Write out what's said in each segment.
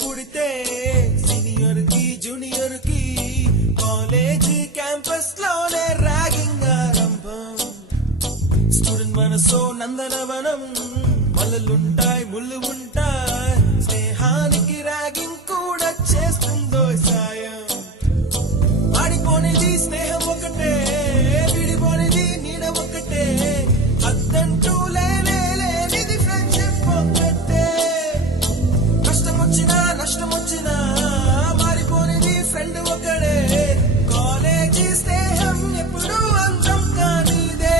పుడితే సీనియర్ కి జూనియర్ కి కాలేజీ క్యాంపస్ లోనే ర్యాగింగ్ ఆరంభం. స్టూడెంట్ మనసో నందనవనం, మల్లలుంటాయి ముళ్ళు ఉంటాయి, స్నేహానికి ర్యాగింగ్ కూడా చేస్తుందో సాయం. ఆడిపోనిది స్నేహం ఒకటే, విడిపోనిది నీడ ఒకటే, అద్దంటూ లేనిది ఫ్రెండ్షిప్ ఒకటే. కష్టం వచ్చినా నష్టం వచ్చినా మారిపోనిది ఫ్రెండ్ ఒకడే, కాలేజీ స్నేహం ఎప్పుడు అంతం కానిదే.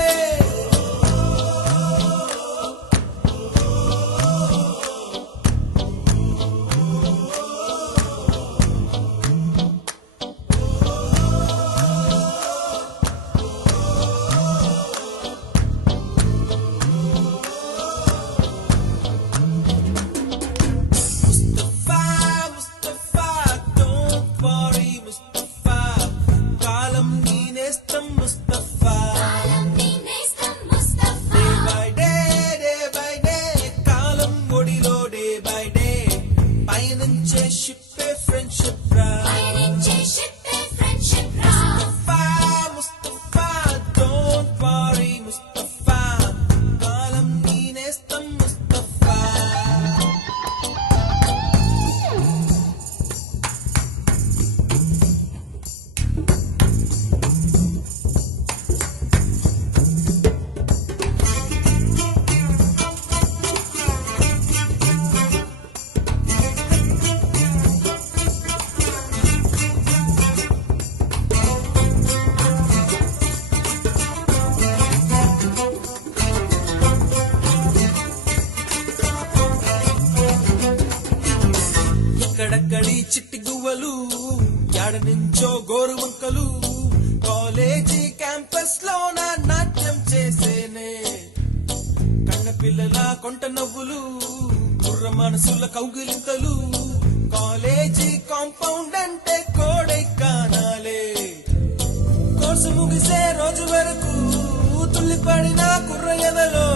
ఎక్కడక్కడి చిట్టి గువ్వలు, యాడ నుంచో గోరు వంకలు, కాలేజీ క్యాంపస్ లోన నాట్యం చేసేనే. కన్న పిల్లల కొంట నవ్వులు, కుర్ర మనసుల కౌగిలింతలు, కాలేజీ కాంపౌండ్ అంటే కోడై కానాలే. కోర్సు ముగిసే రోజు వరకు తుల్లిపడిన కుర్ర ఎదలో